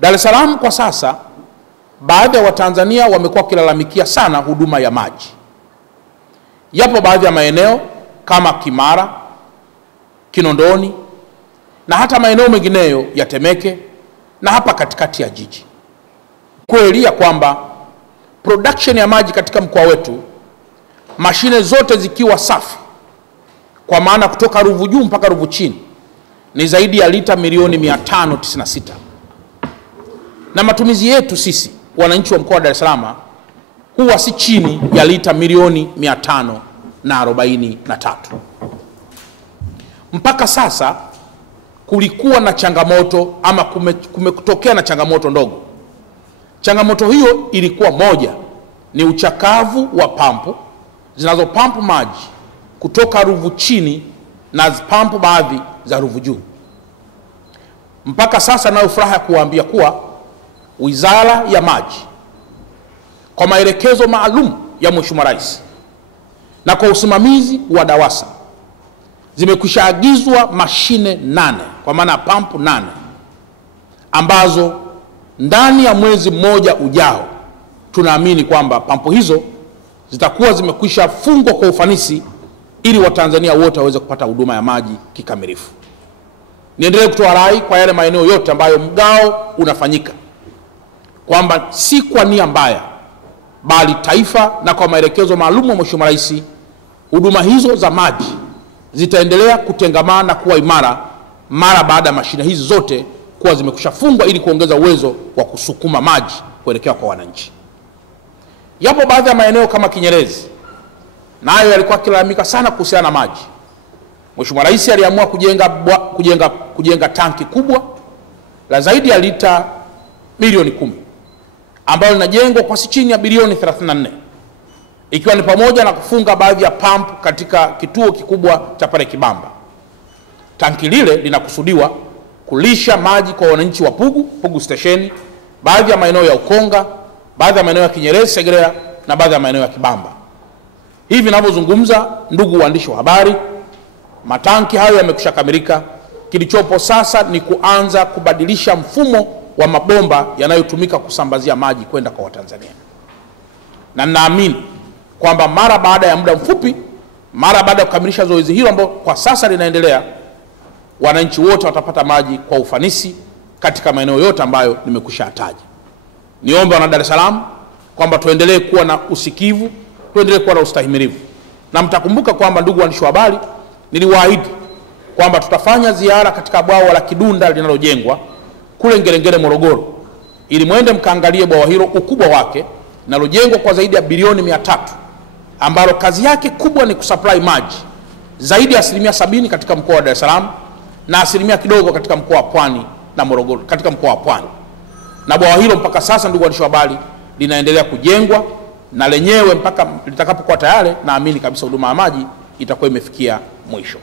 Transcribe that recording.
Dar es Salaam kwa sasa baadhi ya Watanzania wamekuwa wakilalamikia sana huduma ya maji. Yapo baadhi ya maeneo kama Kimara, Kinondoni na hata maeneo mengineyo ya Temeke na hapa katikati ya jiji. Kweli ya kwamba production ya maji katika mkoa wetu, mashine zote zikiwa safi, kwa maana kutoka Ruvu juu mpaka Ruvu chini, ni zaidi ya lita milioni 596. Na matumizi yetu sisi wananchi wa mkoa wa Dar es Salaam huwa si chini ya lita milioni 543. Mpaka sasa kulikuwa na changamoto ama kumetokea na changamoto ndogo. Changamoto hiyo ilikuwa moja, ni uchakavu wa pampu zinazopampu maji kutoka Ruvu chini na pampu baadhi za Ruvu juu. Mpaka sasa nayo furaha kuambia kuwa Wizara ya Maji kwa maelekezo maalum ya Mheshimiwa Rais na kwa usimamizi wa DAWASA zimekwishaagizwa mashine 8, kwa maana pampu 8, ambazo ndani ya mwezi mmoja ujao tunaamini kwamba pampu hizo zitakuwa zimekwisha fungwa kwa ufanisi ili Watanzania wote waweze kupata huduma ya maji kikamilifu. Niendelee kutoa rai kwa yale maeneo yote ambayo mgao unafanyika kwamba si kwa nia mbaya, bali taifa na kwa maelekezo maalum ya Mheshimiwa Rais, huduma hizo za maji zitaendelea kutengamana na kuwa imara mara baada ya mashine hizi zote kuwa zimekushafungwa ili kuongeza uwezo wa kusukuma maji kuelekea kwa wananchi. Yapo baadhi ya maeneo kama Kinyerezi, nayo yalikuwa kilalamika sana kuhusiana na maji. Mheshimiwa Rais aliamua kujenga tanki kubwa la zaidi ya lita milioni 10 ambalo linajengwa kwa si chini ya bilioni 34, ikiwa ni pamoja na kufunga baadhi ya pampu katika kituo kikubwa cha pale Kibamba. Tanki lile linakusudiwa kulisha maji kwa wananchi wa Pugu Station, baadhi ya maeneo ya Ukonga, baadhi ya maeneo ya Kinyerezi Segerea na baadhi ya maeneo ya Kibamba. Hivi ninavyozungumza, ndugu waandishi wa habari, matanki hayo yamekushakamilika. Kilichopo sasa ni kuanza kubadilisha mfumo wa mabomba yanayotumika kusambazia maji kwenda kwa Watanzania. Na naamini kwamba mara baada ya muda mfupi, mara baada ya kukamilisha zoezi hilo ambalo kwa sasa linaendelea, wananchi wote watapata maji kwa ufanisi katika maeneo yote ambayo nimekushataja. Niombe wana Dar es Salaam kwamba tuendelee kuwa na usikivu, tuendelee kuwa na ustahimilivu. Na mtakumbuka kwamba, ndugu waandishi wa habari, niliwaahidi kwamba tutafanya ziara katika bwawa la Kidunda linalojengwa kule Ngerengere Morogoro, ili mwende mkaangalie bwawa hilo ukubwa wake, linalojengwa kwa zaidi ya bilioni 300, ambalo kazi yake kubwa ni kusupply maji zaidi ya 70% katika mkoa wa Dar es Salaam na asilimia kidogo katika mkoa wa Pwani na Morogoro, katika mkoa wa Pwani. Na bwawa hilo mpaka sasa, ndugu waandishi wa habari, linaendelea kujengwa, na lenyewe mpaka litakapokuwa tayari, naamini kabisa huduma ya maji itakuwa imefikia mwisho.